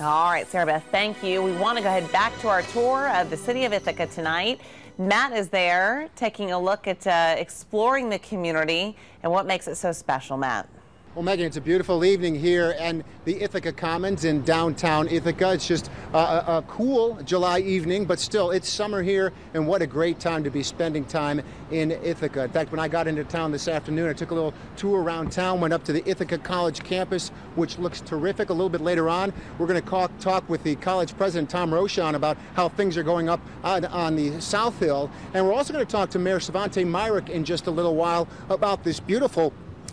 All right, Sarah Beth, thank you. We want to go ahead back to our tour of the city of Ithaca tonight. Matt is there taking a look at exploring the community and what makes it so special. Matt. Well, Megan, it's a beautiful evening here and the Ithaca Commons in downtown Ithaca. It's just a cool July evening, but still, it's summer here, and what a great time to be spending time in Ithaca. In fact, when I got into town this afternoon, I took a little tour around town, went up to the Ithaca College campus, which looks terrific. A little bit later on, we're going to talk with the college president, Tom Rochon, about how things are going up on the South Hill. And we're also going to talk to Mayor Svante Myrick in just a little while about this beautiful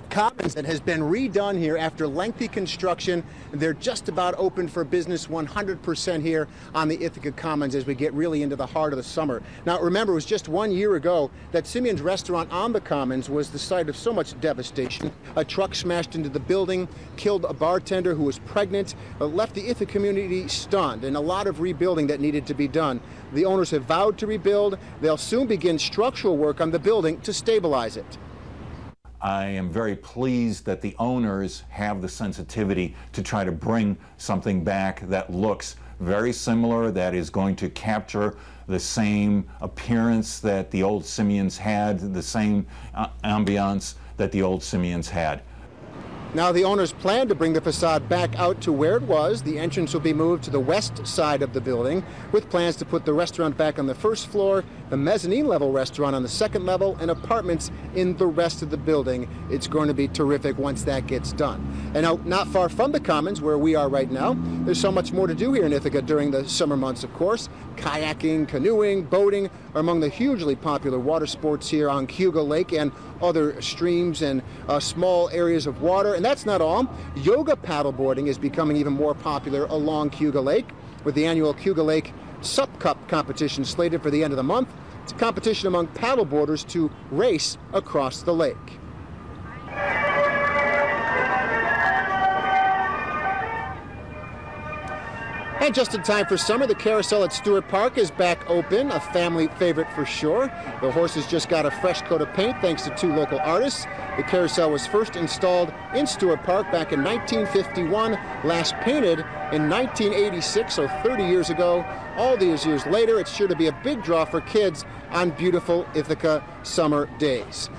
Commons that has been redone here after lengthy construction. They're just about open for business 100% here on the Ithaca Commons as we get really into the heart of the summer. Now remember, it was just 1 year ago that Simeon's restaurant on the Commons was the site of so much devastation. A truck smashed into the building, killed a bartender who was pregnant, left the Ithaca community stunned, and a lot of rebuilding that needed to be done. The owners have vowed to rebuild. They'll soon begin structural work on the building to stabilize it. I am very pleased that the owners have the sensitivity to try to bring something back that looks very similar, that is going to capture the same appearance that the old Simeon's had, the same ambiance that the old Simeon's had. Now the owners plan to bring the facade back out to where it was. The entrance will be moved to the west side of the building, with plans to put the restaurant back on the first floor, the mezzanine level restaurant on the second level, and apartments in the rest of the building. It's going to be terrific once that gets done. And now, not far from the Commons, where we are right now, there's so much more to do here in Ithaca during the summer months, of course. Kayaking, canoeing, boating are among the hugely popular water sports here on Cayuga Lake and other streams and small areas of water. And that's not all. Yoga paddleboarding is becoming even more popular along Cayuga Lake, with the annual Cayuga Lake Sup Cup competition slated for the end of the month. It's a competition among paddleboarders to race across the lake. And just in time for summer, the carousel at Stewart Park is back open, a family favorite for sure. The horses just got a fresh coat of paint thanks to 2 local artists. The carousel was first installed in Stewart Park back in 1951, last painted in 1986, so 30 years ago. All these years later, it's sure to be a big draw for kids on beautiful Ithaca summer days.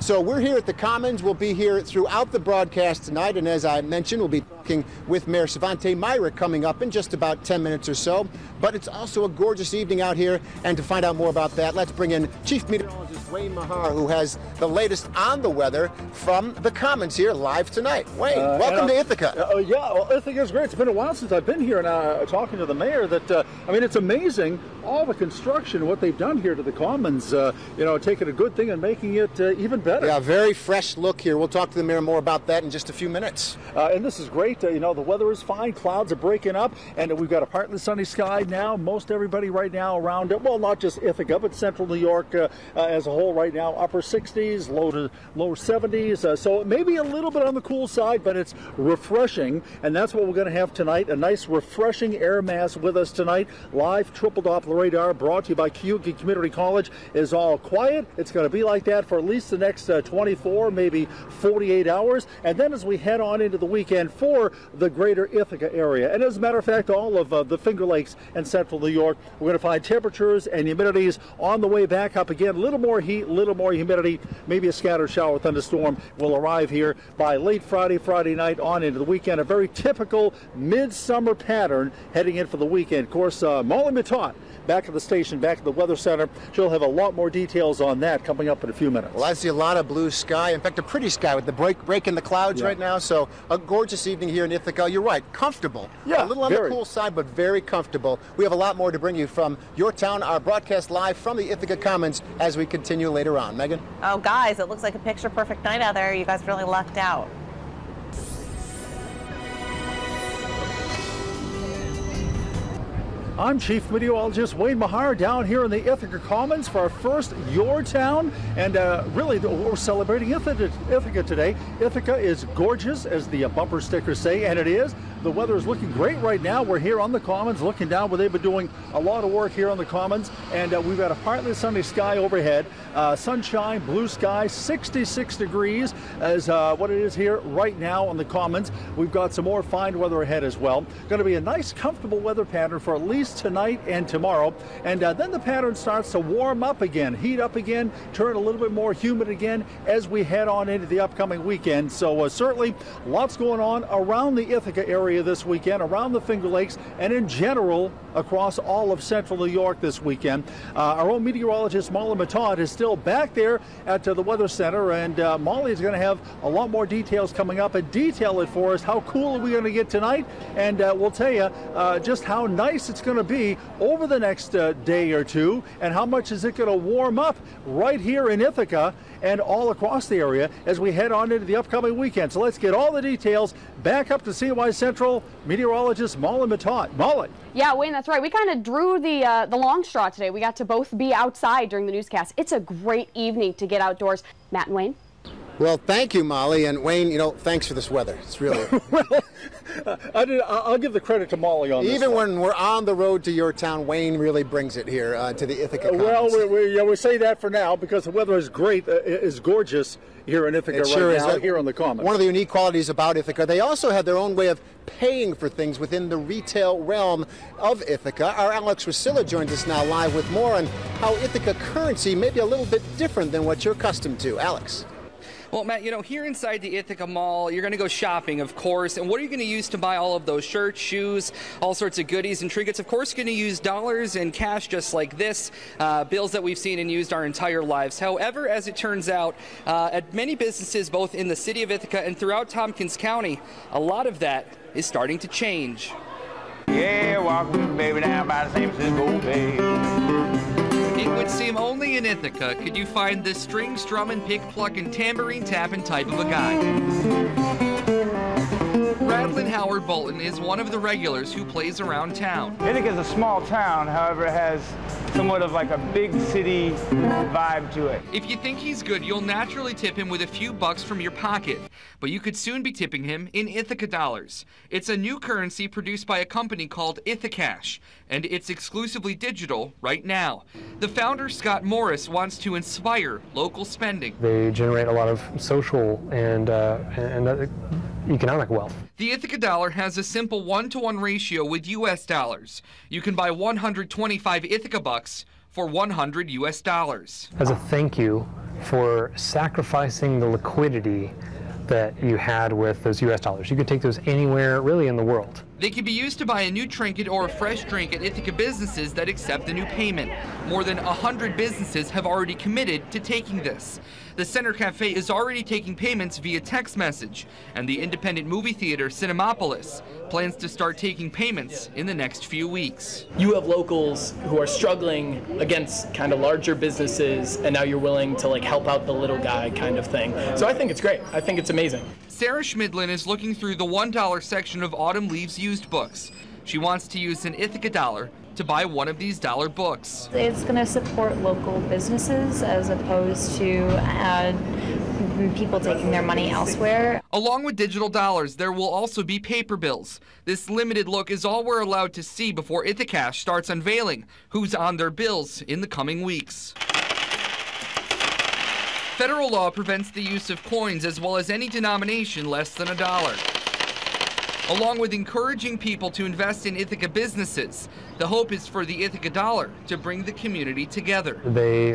So we're here at the Commons. We'll be here throughout the broadcast tonight, and as I mentioned, we'll be talking with Mayor Svante Myrick coming up in just about 10 minutes or so. But it's also a gorgeous evening out here, and to find out more about that, let's bring in Chief Meteorologist Wayne Mahar, who has the latest on the weather from the Commons here live tonight. Wayne, welcome to Ithaca. Yeah, well, Ithaca's great. It's been a while since I've been here, and talking to the mayor, that I mean, it's amazing all the construction, what they've done here to the Commons. You know, taking a good thing and making it even better. Yeah, very fresh look here. We'll talk to the mayor more about that in just a few minutes. And this is great. You know, the weather is fine. Clouds are breaking up, and we've got a partly sunny sky now. Most everybody right now around it, well, not just Ithaca, but central New York as a whole right now, upper 60s, lower 70s. So maybe a little bit on the cool side, but it's refreshing, and that's what we're going to have tonight. A nice, refreshing air mass with us tonight. Live triple Doppler radar brought to you by Cayuga Community College is all quiet. It's going to be like that for at least the next 24, maybe 48 hours. And then as we head on into the weekend for the greater Ithaca area, and as a matter of fact, all of the Finger Lakes and central New York, we're going to find temperatures and humidities on the way back up again. A little more heat, a little more humidity, maybe a scattered shower thunderstorm will arrive here by late Friday night on into the weekend. A very typical midsummer pattern heading in for the weekend. Of course, Molly Matot back at the station, back at the Weather Center. She'll have a lot more details on that coming up in a few minutes. Well, I see a lot of blue sky. In fact, a pretty sky with the break in the clouds right now. So a gorgeous evening here in Ithaca. You're right, comfortable. Yeah, a little on the cool side, but very comfortable. We have a lot more to bring you from your town, our broadcast live from the Ithaca Commons as we continue later on. Megan? Oh, guys, it looks like a picture-perfect night out there. You guys really lucked out. I'm Chief Meteorologist Wayne Mahar down here in the Ithaca Commons for our first Your Town, and really we're celebrating Ithaca today. Ithaca is gorgeous, as the bumper stickers say, and it is. The weather is looking great right now. We're here on the Commons looking down where they've been doing a lot of work here on the Commons, and we've got a partly sunny sky overhead. Sunshine, blue sky, 66 degrees is what it is here right now on the Commons. We've got some more fine weather ahead as well. Going to be a nice comfortable weather pattern for at least tonight and tomorrow, and then the pattern starts to warm up again, heat up again, turn a little bit more humid again as we head on into the upcoming weekend. So certainly lots going on around the Ithaca area this weekend, around the Finger Lakes, and in general across all of central New York this weekend. Our own meteorologist Molly Matad is still back there at the Weather Center, and Molly is going to have a lot more details coming up and detail it for us. How cool are we going to get tonight? And we'll tell you just how nice it's going to be over the next day or two, and how much is it going to warm up right here in Ithaca and all across the area as we head on into the upcoming weekend. So let's get all the details back up to CY Central meteorologist Molly Matad. Molly. Yeah, Wayne, that's right. We kind of drew the long straw today. We got to both be outside during the newscast. It's a great evening to get outdoors. Matt and Wayne? Well, thank you, Molly. And Wayne, you know, thanks for this weather. It's really... I'll give the credit to Molly on this. Even when we're on the road to your town, Wayne really brings it here to the Ithaca Commons. Well, we say that for now because the weather is great, is gorgeous here in Ithaca now, here on the Commons. One of the unique qualities about Ithaca, they also have their own way of paying for things within the retail realm of Ithaca. Our Alex Rusilla joins us now live with more on how Ithaca currency may be a little bit different than what you're accustomed to. Alex. Well, Matt, you know, here inside the Ithaca Mall, you're going to go shopping, of course. And what are you going to use to buy all of those shirts, shoes, all sorts of goodies and trinkets? Of course, you're going to use dollars and cash just like this, bills that we've seen and used our entire lives. However, as it turns out, at many businesses, both in the city of Ithaca and throughout Tompkins County, a lot of that is starting to change. Yeah, walking baby down by the San Francisco Bay. It would seem only in Ithaca could you find this string strumming, pick plucking, tambourine tapping type of a guy. Radlin Howard Bolton is one of the regulars who plays around town. Ithaca is a small town, however, it has somewhat of like a big city vibe to it. If you think he's good, you'll naturally tip him with a few bucks from your pocket, but you could soon be tipping him in Ithaca dollars. It's a new currency produced by a company called Ithacash, and it's exclusively digital right now. The founder, Scott Morris, wants to inspire local spending. They generate a lot of social and economic wealth. The Ithaca dollar has a simple 1-to-1 ratio with US dollars. You can buy 125 Ithaca bucks for 100 US dollars. As a thank you for sacrificing the liquidity that you had with those US dollars. You could take those anywhere really in the world. They can be used to buy a new trinket or a fresh drink at Ithaca businesses that accept the new payment. More than 100 businesses have already committed to taking this. The Center Cafe is already taking payments via text message, and the independent movie theater Cinemapolis plans to start taking payments in the next few weeks. You have locals who are struggling against kind of larger businesses, and now you're willing to like help out the little guy kind of thing. So I think it's great. I think it's amazing. Sarah Schmidlin is looking through the $1 section of Autumn Leaves used books. She wants to use an Ithaca dollar to buy one of these dollar books. It's going to support local businesses as opposed to people taking their money elsewhere. Along with digital dollars, there will also be paper bills. This limited look is all we're allowed to see before Ithacash starts unveiling who's on their bills in the coming weeks. Federal law prevents the use of coins as well as any denomination less than $1. Along with encouraging people to invest in Ithaca businesses, the hope is for the Ithaca dollar to bring the community together. They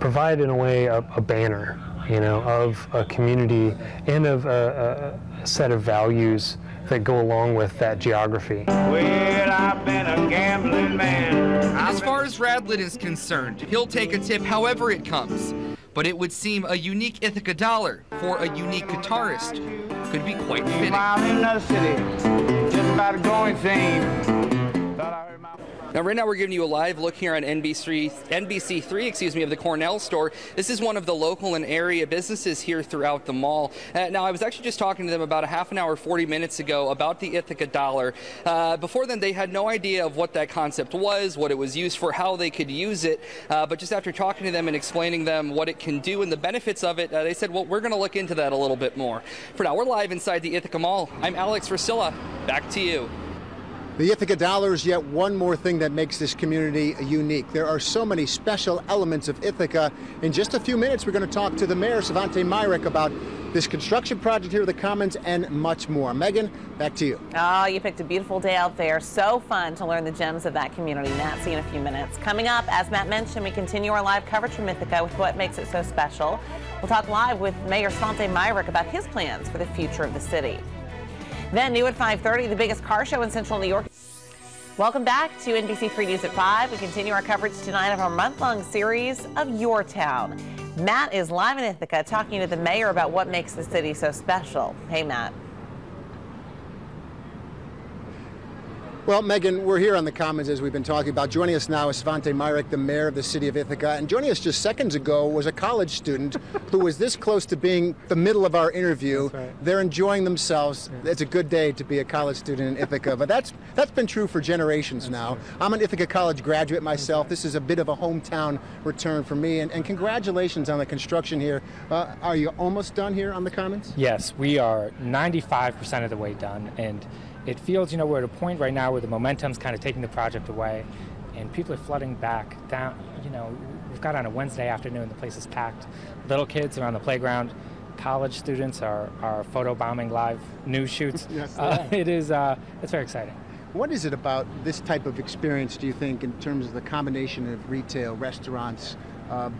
provide, in a way, a banner, you know, of a community and of a set of values that go along with that geography. Well, I've been a gambling man. As far as Radlin is concerned, he'll take a tip however it comes. But it would seem a unique Ithaca dollar for a unique guitarist could be quite fitting. I'm in the city, just about to go insane. Now, right now we're giving you a live look here on NBC3, of the Cornell store. This is one of the local and area businesses here throughout the mall. Now, I was actually just talking to them about a half an hour, 40 minutes ago about the Ithaca dollar. Before then, they had no idea of what that concept was, what it was used for, how they could use it. But just after talking to them and explaining them what it can do and the benefits of it, they said, well, we're going to look into that a little bit more. For now, we're live inside the Ithaca Mall. I'm Alex Rusilla. Back to you. The Ithaca dollar is yet one more thing that makes this community unique. There are so many special elements of Ithaca. In just a few minutes, we're going to talk to the mayor, Svante Myrick, about this construction project here at the Commons and much more. Megan, back to you. Oh, you picked a beautiful day out there. So fun to learn the gems of that community. Matt, see you in a few minutes. Coming up, as Matt mentioned, we continue our live coverage from Ithaca with what makes it so special. We'll talk live with Mayor Svante Myrick about his plans for the future of the city. Then new at 5:30, the biggest car show in Central New York. Welcome back to NBC3 News at 5. We continue our coverage tonight of our month-long series of Your Town. Matt is live in Ithaca talking to the mayor about what makes the city so special. Hey, Matt. Well, Megan, we're here on the Commons as we've been talking about. Joining us now is Svante Myrick, the mayor of the city of Ithaca. And joining us just seconds ago was a college student who was this close to being the middle of our interview. That's right. They're enjoying themselves. Yeah. It's a good day to be a college student in Ithaca, but that's been true for generations now. I'm an Ithaca College graduate myself. This is a bit of a hometown return for me. And congratulations on the construction here. Are you almost done here on the Commons? Yes, we are 95% of the way done. And it feels, you know, we're at a point right now where the momentum's kind of taking the project away and people are flooding back down. You know, we've got on a Wednesday afternoon, the place is packed. Little kids are on the playground. College students are photobombing live news shoots. Yes, it's very exciting. What is it about this type of experience, do you think, in terms of the combination of retail, restaurants,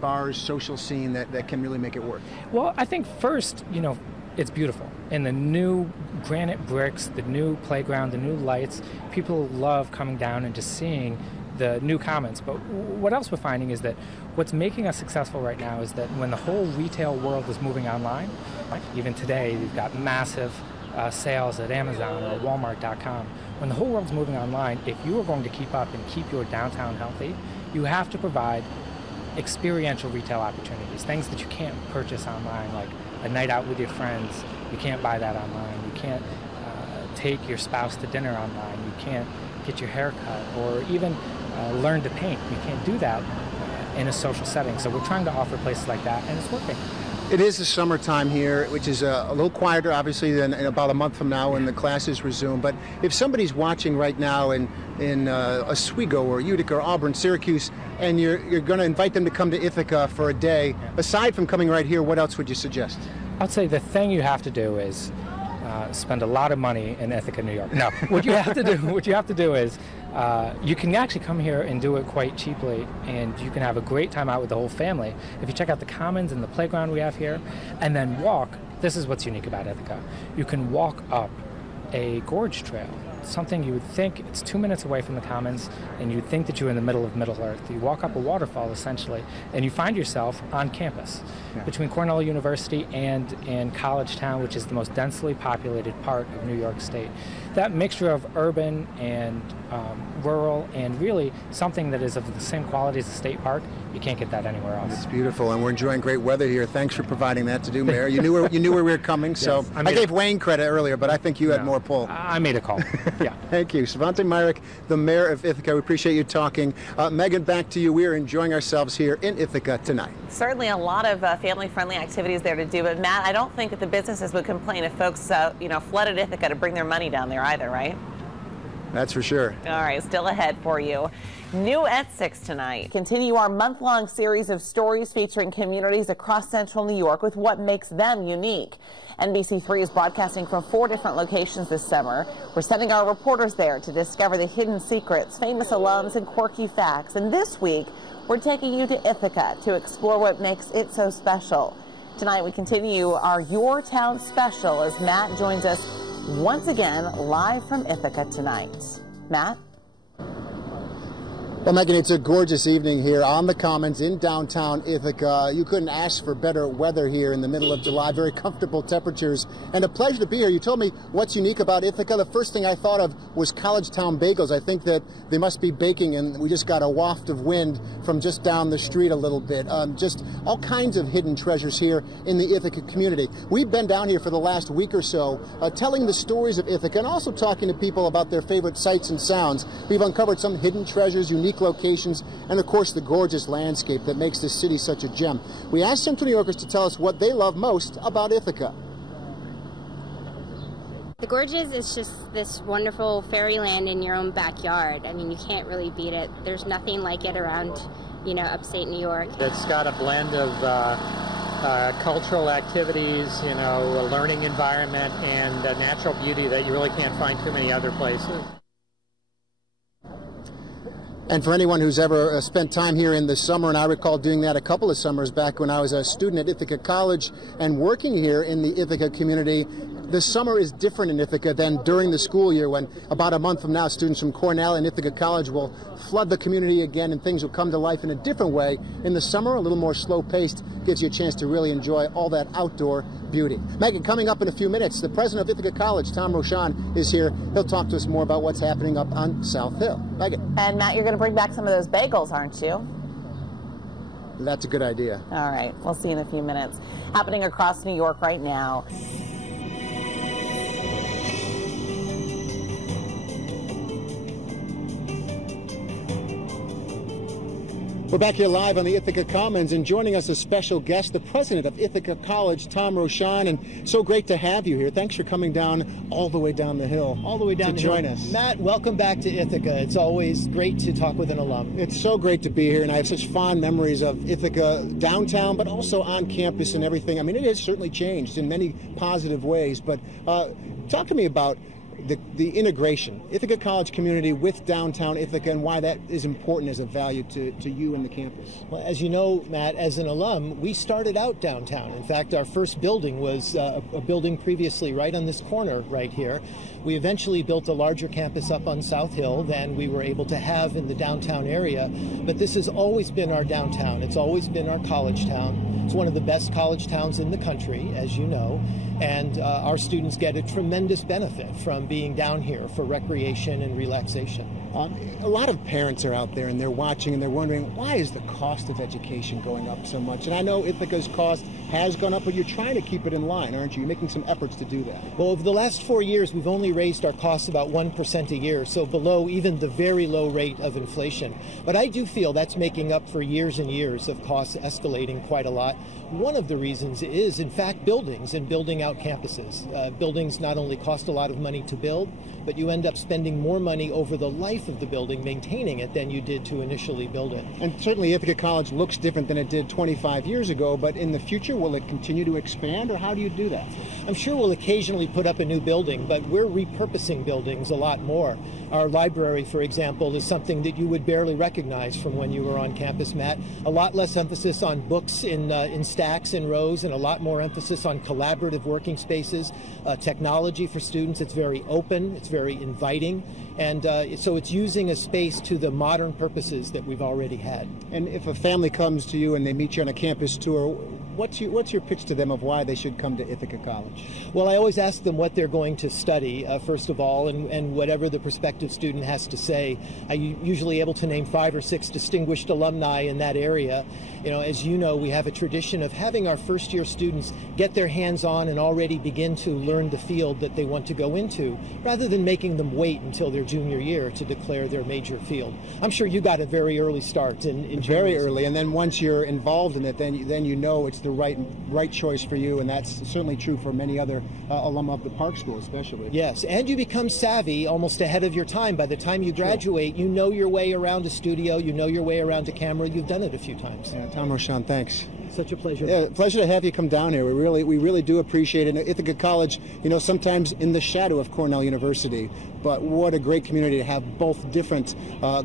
bars, social scene that can really make it work? Well, I think first, you know, it's beautiful. And the new granite bricks, the new playground, the new lights, people love coming down and just seeing the new Commons. But what else we're finding is that what's making us successful right now is that when the whole retail world is moving online, even today we've got massive sales at Amazon or Walmart.com. When the whole world's moving online, if you are going to keep up and keep your downtown healthy, you have to provide experiential retail opportunities, things that you can't purchase online, like a night out with your friends. You can't buy that online. You can't take your spouse to dinner online. You can't get your hair cut or even learn to paint. You can't do that in a social setting. So we're trying to offer places like that, and it's working. It is the summertime here, which is a little quieter, obviously, than in about a month from now when the classes resume. But if somebody's watching right now in Oswego or Utica or Auburn, Syracuse, and you're going to invite them to come to Ithaca for a day, aside from coming right here, what else would you suggest? I'd say the thing you have to do is spend a lot of money in Ithaca, New York. No, what you have to do is you can actually come here and do it quite cheaply, and you can have a great time out with the whole family. If you check out the Commons and the playground we have here, and then walk, this is what's unique about Ithaca. You can walk up a gorge trail, something you would think it's 2 minutes away from the Commons, and you'd think that you're in the middle of Middle Earth. You walk up a waterfall, essentially, and you find yourself on campus between Cornell University and College Town, which is the most densely populated part of New York State. That mixture of urban and rural, and really something that is of the same quality as the state park, you can't get that anywhere else. It's beautiful, and we're enjoying great weather here. Thanks for providing that to do, Mayor. You knew where we were coming, so yes, I gave Wayne credit earlier, but I think you had more pull. I made a call. Yeah. Thank you. Svante Myrick, the mayor of Ithaca. We appreciate you talking. Megan, back to you. We are enjoying ourselves here in Ithaca tonight. Certainly a lot of family-friendly activities there to do, but Matt, I don't think that the businesses would complain if folks, flooded Ithaca to bring their money down there either, right? That's for sure. All right, still ahead for you. New at 6 tonight. Continue our month-long series of stories featuring communities across Central New York with what makes them unique. NBC3 is broadcasting from 4 different locations this summer. We're sending our reporters there to discover the hidden secrets, famous alums, and quirky facts. And this week, we're taking you to Ithaca to explore what makes it so special. Tonight, we continue our Your Town special as Matt joins us once again live from Ithaca tonight. Matt? Well, Megan, it's a gorgeous evening here on the Commons in downtown Ithaca. You couldn't ask for better weather here in the middle of July. Very comfortable temperatures, and a pleasure to be here. You told me what's unique about Ithaca. The first thing I thought of was College Town bagels. I think that they must be baking, and we just got a waft of wind from just down the street a little bit. Just all kinds of hidden treasures here in the Ithaca community. We've been down here for the last week or so, telling the stories of Ithaca and also talking to people about their favorite sights and sounds. We've uncovered some hidden treasures, unique locations, and of course the gorgeous landscape that makes this city such a gem. We asked Central New Yorkers to tell us what they love most about Ithaca. The Gorges is just this wonderful fairyland in your own backyard. I mean, you can't really beat it. There's nothing like it around, you know, upstate New York. It's got a blend of cultural activities, you know, a learning environment, and a natural beauty that you really can't find too many other places. And for anyone who's ever spent time here in the summer, and I recall doing that a couple of summers back when I was a student at Ithaca College and working here in the Ithaca community, the summer is different in Ithaca than during the school year, when about a month from now students from Cornell and Ithaca College will flood the community again and things will come to life in a different way. In the summer, a little more slow-paced, gives you a chance to really enjoy all that outdoor beauty. Megan, coming up in a few minutes, the president of Ithaca College, Tom Rochon, is here. He'll talk to us more about what's happening up on South Hill. Megan. And Matt, you're going to bring back some of those bagels, aren't you? That's a good idea. All right, we'll see you in a few minutes. Happening across New York right now. We're back here live on the Ithaca Commons, and joining us a special guest, the president of Ithaca College, Tom Rochon, and so great to have you here. Thanks for coming down all the way down the hill. All the way down to join us. Matt, welcome back to Ithaca. It's always great to talk with an alum. It's so great to be here, and I have such fond memories of Ithaca downtown, but also on campus and everything. I mean, it has certainly changed in many positive ways, but talk to me about the integration, Ithaca College community with downtown Ithaca, and why that is important as a value to you and the campus. Well, as you know, Matt, as an alum, we started out downtown. In fact, our first building was a building previously right on this corner right here. We eventually built a larger campus up on South Hill than we were able to have in the downtown area, but this has always been our downtown. It's always been our college town. It's one of the best college towns in the country, as you know, and our students get a tremendous benefit from being down here for recreation and relaxation. A lot of parents are out there and they're watching and they're wondering, why is the cost of education going up so much? And I know Ithaca's cost has gone up, but you're trying to keep it in line, aren't you? You're making some efforts to do that. Well, over the last 4 years, we've only raised our costs about 1% a year, so below even the very low rate of inflation. But I do feel that's making up for years and years of costs escalating quite a lot. One of the reasons is, in fact, buildings and building out campuses. Buildings not only cost a lot of money to build, but you end up spending more money over the life of the building maintaining it than you did to initially build it. And certainly Ithaca College looks different than it did 25 years ago, but in the future, will it continue to expand, or how do you do that? I'm sure we'll occasionally put up a new building, but we're repurposing buildings a lot more. Our library, for example, is something that you would barely recognize from when you were on campus, Matt. A lot less emphasis on books in stacks and rows, and a lot more emphasis on collaborative working spaces, technology for students. It's very open, it's very inviting, and so it's using a space to the modern purposes that we've already had. And if a family comes to you and they meet you on a campus tour, what's your pitch to them of why they should come to Ithaca College? Well, I always ask them what they're going to study, first of all, and whatever the prospective student has to say. I'm usually able to name 5 or 6 distinguished alumni in that area. You know, as you know, we have a tradition of having our first-year students get their hands on and already begin to learn the field that they want to go into, rather than making them wait until their junior year to declare their major field. I'm sure you got a very early start in very early, and then once you're involved in it, then you know it's the right choice for you, and that's certainly true for many other alum of the Park School especially. Yes, and you become savvy almost ahead of your time. By the time you graduate, you know your way around a studio, you know your way around a camera, you've done it a few times. Yeah, Tom Rochon, thanks. Such a pleasure. Yeah, pleasure to have you come down here. We really do appreciate it. Ithaca College, you know, sometimes in the shadow of Cornell University, but what a great community to have both different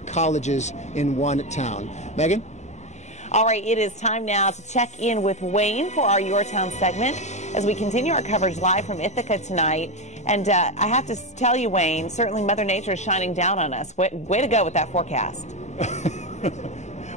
colleges in one town. Megan? All right, it is time now to check in with Wayne for our Your Town segment as we continue our coverage live from Ithaca tonight. And I have to tell you, Wayne, certainly Mother Nature is shining down on us. Way to go with that forecast.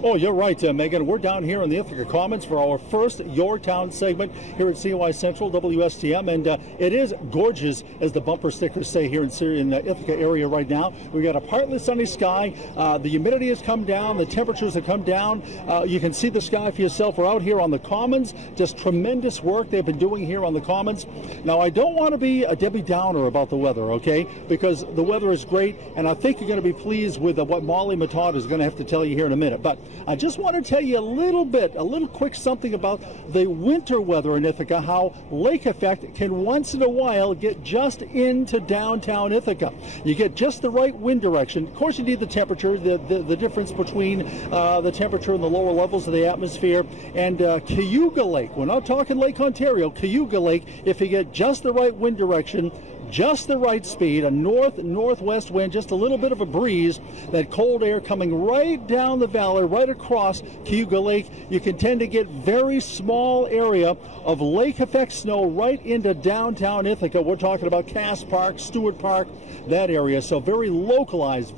Oh, you're right, Megan. We're down here in the Ithaca Commons for our first Your Town segment here at CY Central WSTM, and it is gorgeous, as the bumper stickers say here in the Ithaca area right now. We've got a partly sunny sky. The humidity has come down. The temperatures have come down. You can see the sky for yourself. We're out here on the Commons. Just tremendous work they've been doing here on the Commons. Now, I don't want to be a Debbie Downer about the weather, okay, because the weather is great, and I think you're going to be pleased with what Molly Matad is going to have to tell you here in a minute. But I just want to tell you a little quick something about the winter weather in Ithaca, how lake effect can once in a while get just into downtown Ithaca. You get just the right wind direction. Of course, you need the temperature, the difference between the temperature and the lower levels of the atmosphere. And Cayuga Lake, we're not talking Lake Ontario, Cayuga Lake, if you get just the right wind direction, just the right speed, a northwest wind, just a little bit of a breeze, that cold air coming right down the valley, right across Cayuga Lake, you can tend to get very small area of lake effect snow right into downtown Ithaca. We're talking about Cass Park, Stewart Park, that area. So very localized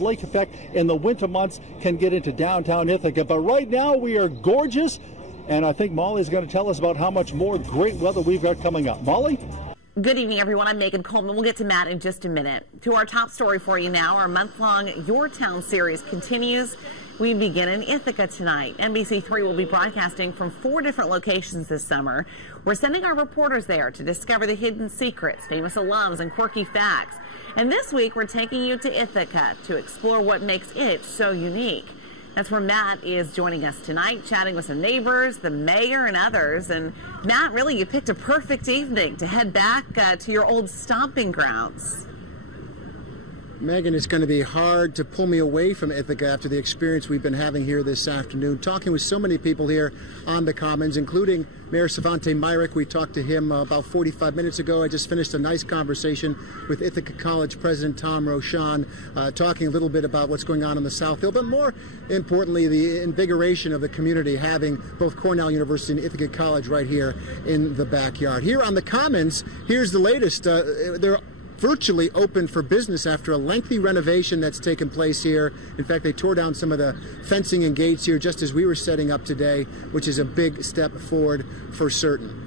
lake effect in the winter months can get into downtown Ithaca. But right now we are gorgeous, and I think Molly's going to tell us about how much more great weather we've got coming up. Molly? Good evening, everyone. I'm Megan Coleman. We'll get to Matt in just a minute. To our top story for you now, our month-long Your Town series continues. We begin in Ithaca tonight. NBC3 will be broadcasting from 4 different locations this summer. We're sending our reporters there to discover the hidden secrets, famous alums, and quirky facts. And this week, we're taking you to Ithaca to explore what makes it so unique. That's where Matt is joining us tonight, chatting with some neighbors, the mayor, and others. And Matt, really, you picked a perfect evening to head back to your old stomping grounds. Megan, it's going to be hard to pull me away from Ithaca after the experience we've been having here this afternoon, talking with so many people here on the Commons, including Mayor Svante Myrick. We talked to him about 45 minutes ago. I just finished a nice conversation with Ithaca College President Tom Rochon, talking a little bit about what's going on the South Hill, but more importantly, the invigoration of the community, having both Cornell University and Ithaca College right here in the backyard. Here on the Commons, here's the latest. They're virtually open for business after a lengthy renovation that's taken place here. In fact, they tore down some of the fencing and gates here just as we were setting up today, which is a big step forward for certain.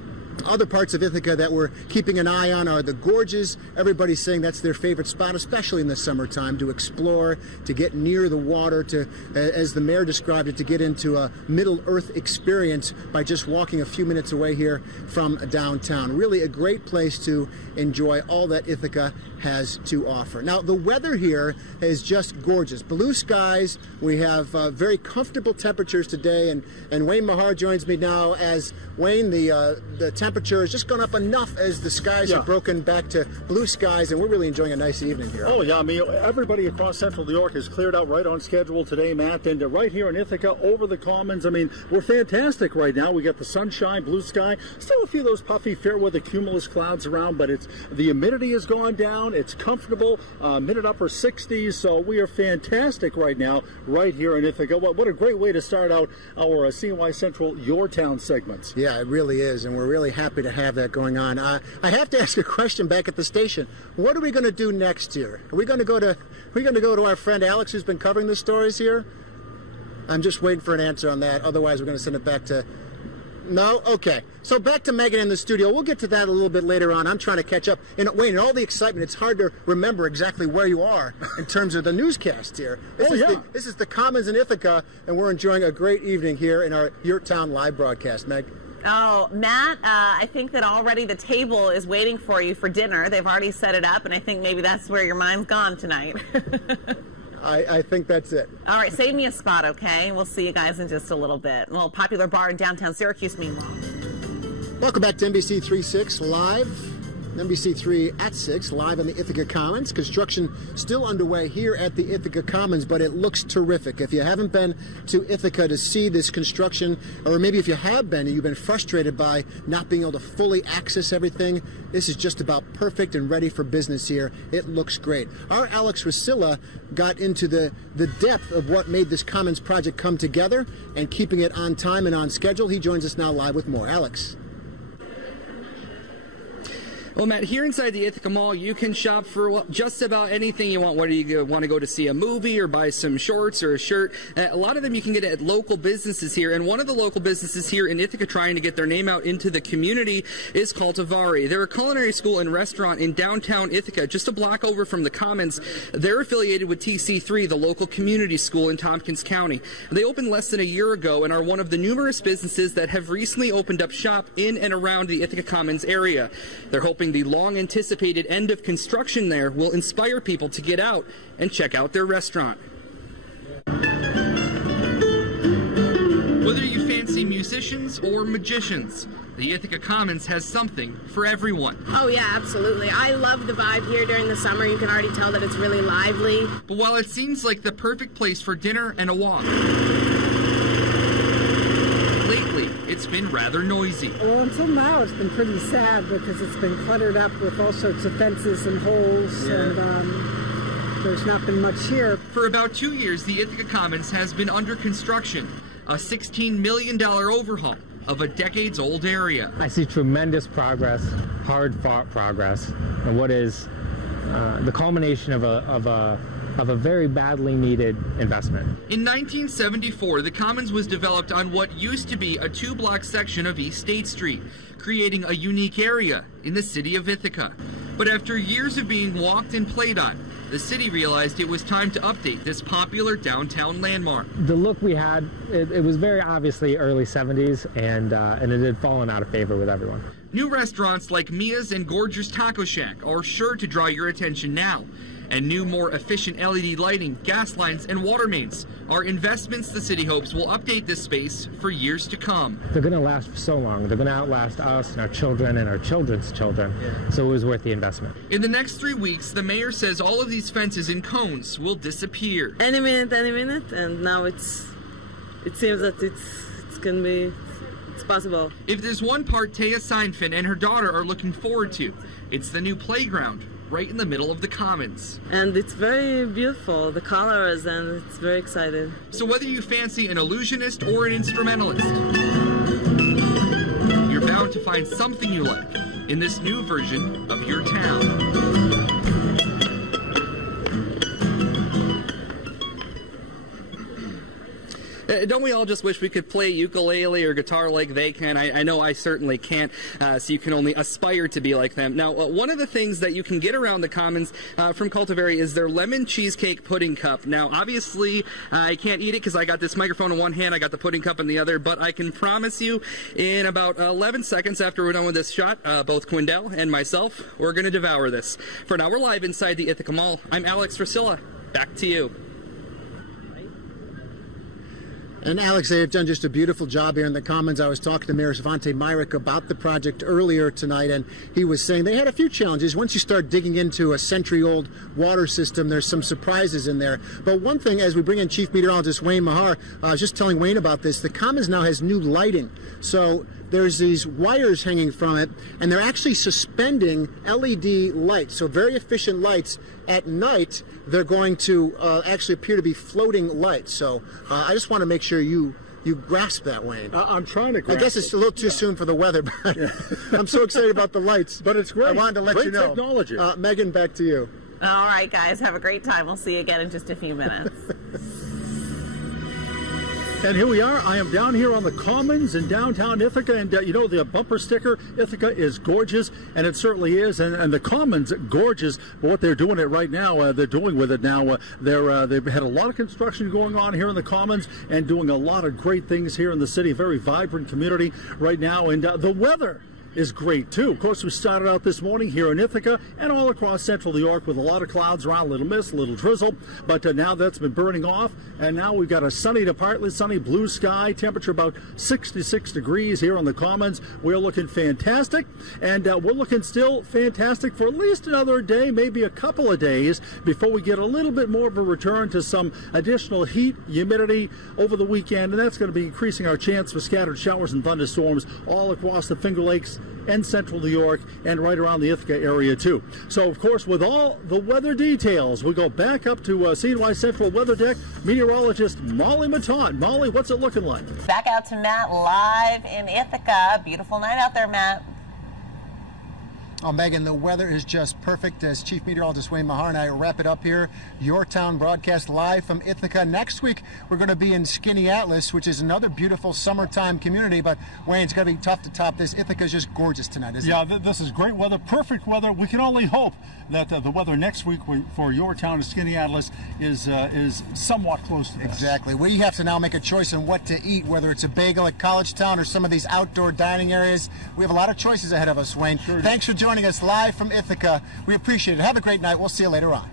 Other parts of Ithaca that we're keeping an eye on are the gorges. Everybody's saying that's their favorite spot, especially in the summertime, to explore, to get near the water, to, as the mayor described it, to get into a Middle-earth experience by just walking a few minutes away here from downtown. Really a great place to enjoy all that Ithaca has to offer. Now, the weather here is just gorgeous. Blue skies. We have very comfortable temperatures today, and Wayne Mahar joins me now. As Wayne, the temperature has just gone up enough as the skies have broken back to blue skies, and we're really enjoying a nice evening here. Oh, yeah. I mean, everybody across central New York has cleared out right on schedule today, Matt, and right here in Ithaca, over the Commons, I mean, we're fantastic right now. We got the sunshine, blue sky, still a few of those puffy fair weather cumulus clouds around, but the humidity has gone down. It's comfortable, mid upper 60s, so we are fantastic right now, right here in Ithaca. What a great way to start out our CNY Central Your Town segments. Yeah, it really is, and we're really happy to have that going on. I have to ask a question back at the station. What are we going to do next year? Are we going to go to our friend Alex, who's been covering the stories here? I'm just waiting for an answer on that. Otherwise, we're going to send it back to... No? Okay. So back to Megan in the studio. We'll get to that a little bit later on. I'm trying to catch up. And Wayne, in all the excitement, it's hard to remember exactly where you are in terms of the newscast here. This is the Commons in Ithaca, and we're enjoying a great evening here in our Your Town live broadcast. Meg? Oh, Matt, I think that already the table is waiting for you for dinner. They've already set it up, and I think maybe that's where your mind's gone tonight. I think that's it. All right, save me a spot, okay? We'll see you guys in just a little bit. Well, popular bar in downtown Syracuse, meanwhile. Welcome back to NBC 3-6 Live. NBC 3 at 6, live on the Ithaca Commons. Construction still underway here at the Ithaca Commons, but it looks terrific. If you haven't been to Ithaca to see this construction, or maybe if you have been and you've been frustrated by not being able to fully access everything, this is just about perfect and ready for business here. It looks great. Our Alex Rusilla got into the depth of what made this Commons project come together and keeping it on time and on schedule. He joins us now live with more. Alex. Well, Matt, here inside the Ithaca Mall, you can shop for just about anything you want. Whether you want to go to see a movie or buy some shorts or a shirt, a lot of them you can get at local businesses here. And one of the local businesses here in Ithaca trying to get their name out into the community is Cultivari. They're a culinary school and restaurant in downtown Ithaca, just a block over from the Commons. They're affiliated with TC3, the local community school in Tompkins County. They opened less than a year ago and are one of the numerous businesses that have recently opened up shop in and around the Ithaca Commons area. They're hoping the long-anticipated end of construction there will inspire people to get out and check out their restaurant. Whether you fancy musicians or magicians, the Ithaca Commons has something for everyone. Oh yeah, absolutely. I love the vibe here during the summer. You can already tell that it's really lively. But while it seems like the perfect place for dinner and a walk, lately it's been rather noisy. Well, until now it's been pretty sad because it's been cluttered up with all sorts of fences and holes, and there's not been much here. For about 2 years, the Ithaca Commons has been under construction, a $16 million overhaul of a decades-old area. I see tremendous progress, hard-fought progress, and what is the culmination of a very badly needed investment. In 1974, the Commons was developed on what used to be a 2-block section of East State Street, creating a unique area in the city of Ithaca. But after years of being walked and played on, the city realized it was time to update this popular downtown landmark. The look we had, it was very obviously early 70s, and it had fallen out of favor with everyone. New restaurants like Mia's and Gorger's Taco Shack are sure to draw your attention now. And new, more efficient LED lighting, gas lines, and water mains are investments the city hopes will update this space for years to come. They're going to last for so long. They're going to outlast us and our children and our children's children. Yeah. So it was worth the investment. In the next 3 weeks, the mayor says all of these fences and cones will disappear. Any minute, and now it seems that it's going to be, it's possible. If there's one part Taya Seinfeld and her daughter are looking forward to, it's the new playground right in the middle of the Commons. And it's very beautiful, the colors, and it's very exciting. So whether you fancy an illusionist or an instrumentalist, you're bound to find something you like in this new version of your town. Don't we all just wish we could play ukulele or guitar like they can? I know I certainly can't, so you can only aspire to be like them. Now, one of the things that you can get around the Commons from Cultivari is their lemon cheesecake pudding cup. Now, obviously, I can't eat it because I got this microphone in one hand, I got the pudding cup in the other, but I can promise you in about 11 seconds after we're done with this shot, both Quindell and myself, we're going to devour this. For now, we're live inside the Ithaca Mall. I'm Alex Drusilla. Back to you. And Alex, they have done just a beautiful job here in the Commons. I was talking to Mayor Svante Myrick about the project earlier tonight, and he was saying they had a few challenges. Once you start digging into a century-old water system, there's some surprises in there. But one thing, as we bring in Chief Meteorologist Wayne Mahar, I was just telling Wayne about this, the Commons now has new lighting. So there's these wires hanging from it, and they're actually suspending LED lights, so very efficient lights. At night, they're going to actually appear to be floating lights. So I just want to make sure you grasp that, Wayne. I'm trying to grasp I guess it's a little too soon for the weather, but I'm so excited about the lights. But it's great. I wanted to let you know. Great technology. Megan, back to you. All right, guys, have a great time. We'll see you again in just a few minutes. And here we are. I am down here on the Commons in downtown Ithaca, and you know, the bumper sticker, Ithaca is gorgeous, and it certainly is, and the Commons, gorgeous. But what they're doing it right now, they're doing with it now, they've had a lot of construction going on here in the Commons and doing a lot of great things here in the city. Very vibrant community right now, and the weather is great too. Of course, we started out this morning here in Ithaca and all across central New York with a lot of clouds around, a little mist, a little drizzle, but now that's been burning off, and now we've got a sunny to partly sunny blue sky, temperature about 66 degrees here on the Commons. We're looking fantastic, and we're looking still fantastic for at least another day, maybe a couple of days, before we get a little bit more of a return to some additional heat, humidity over the weekend, and that's going to be increasing our chance for scattered showers and thunderstorms all across the Finger Lakes and central New York and right around the Ithaca area too. So of course, with all the weather details, we go back up to CNY Central Weather Deck, meteorologist Molly Maton. Molly, what's it looking like? Back out to Matt live in Ithaca. Beautiful night out there, Matt. Oh, Megan, the weather is just perfect. As Chief Meteorologist Wayne Mahar and I wrap it up here, Your Town broadcast live from Ithaca. Next week, we're going to be in Skinny Atlas, which is another beautiful summertime community. But, Wayne, it's going to be tough to top this. Ithaca is just gorgeous tonight, isn't it? Yeah, this is great weather, perfect weather. We can only hope that the weather next week for Your Town and Skinny Atlas is somewhat close to this. Exactly. We have to now make a choice on what to eat, whether it's a bagel at College Town or some of these outdoor dining areas. We have a lot of choices ahead of us, Wayne. Sure. Thanks for joining us live from Ithaca. We appreciate it. Have a great night. We'll see you later on.